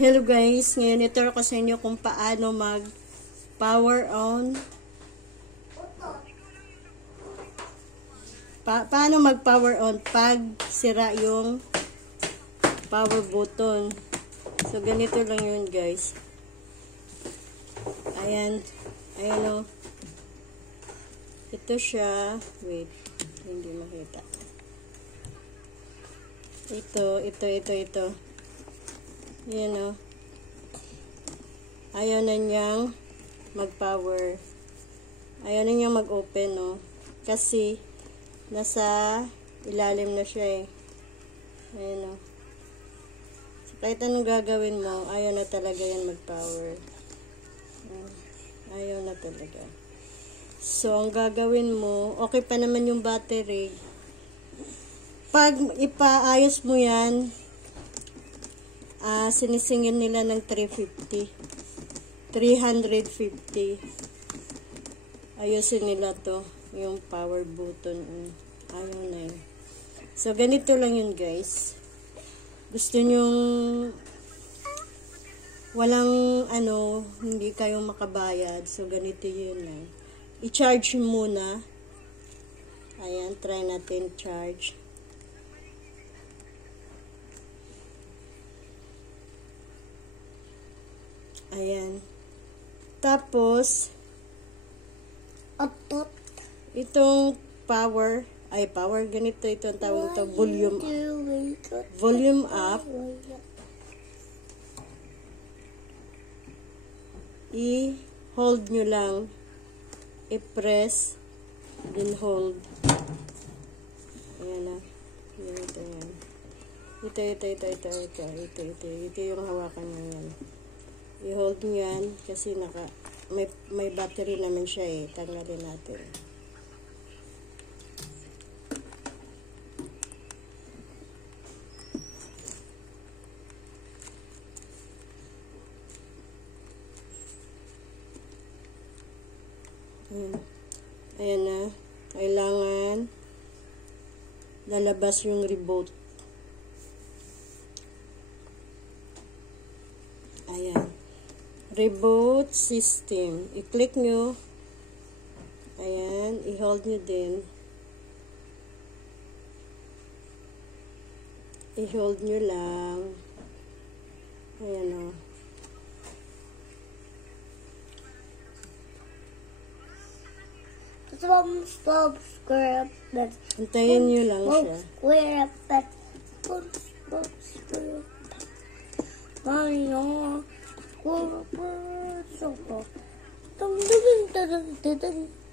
Hello guys, ngayon ituro ko sa inyo kung paano mag power on paano mag power on pag sira yung power button. So ganito lang yun guys. Ayan o. Ito siya. Wait, hindi makita. Ito. Yan o. Ayaw na niyang mag-power. Ayaw na niyang mag-open, no? Kasi, nasa ilalim na siya, eh. Ayan, o. So, kahit anong gagawin mo, ayaw na talaga yan mag-power. Ayaw na talaga. So, ang gagawin mo, okay pa naman yung battery. Pag ipaayos mo yan, sinisingin nila ng 350. Ayusin nila to, yung power button. Ayaw na yun. So, ganito lang yun guys. Gusto nyong walang hindi kayo makabayad. So, ganito yun lang. I-charge muna. Ayan, try natin charge. Ayan. Tapos, itong power, ganito, ito ang tawag ito, volume up. I-hold nyo lang, i-press, then hold. Ayan na. Ito yung hawakan nyo yan. I-hold nyo yan kasi may battery naman siya eh. Tanggalin natin. Ayan na. Kailangan lalabas yung reboot. Ayan. Reboot system. I-click nyo. Ayan. I-hold nyo din. I-hold nyo lang. Ayan o. Subscribe. Antayin nyo lang siya.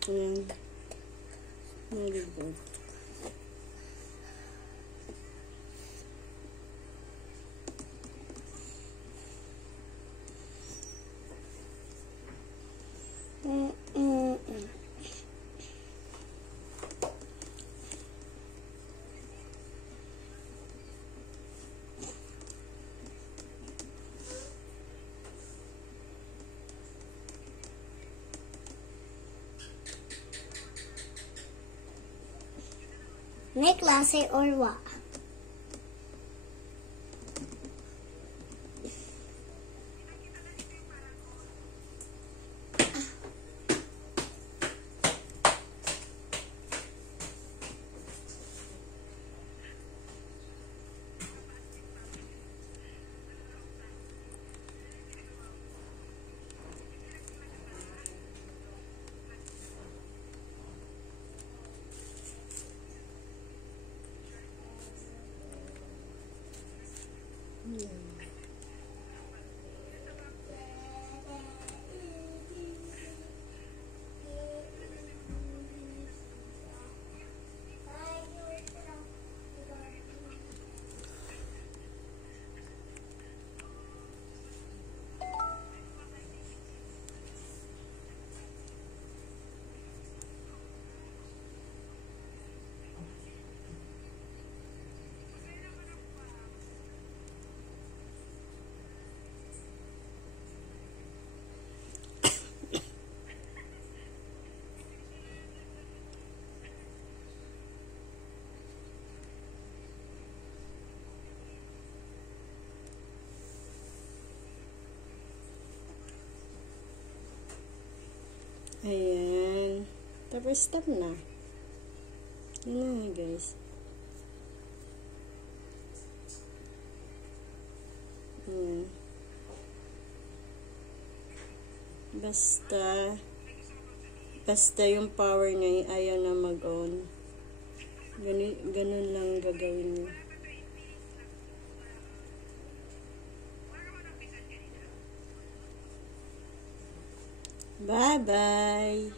Ayan. May klase or what? Ayan. Tapos stop na. Yan na guys. Ayan. Basta yung power niya ayaw na mag-on. Ganun lang gagawin niyo. Bye-bye!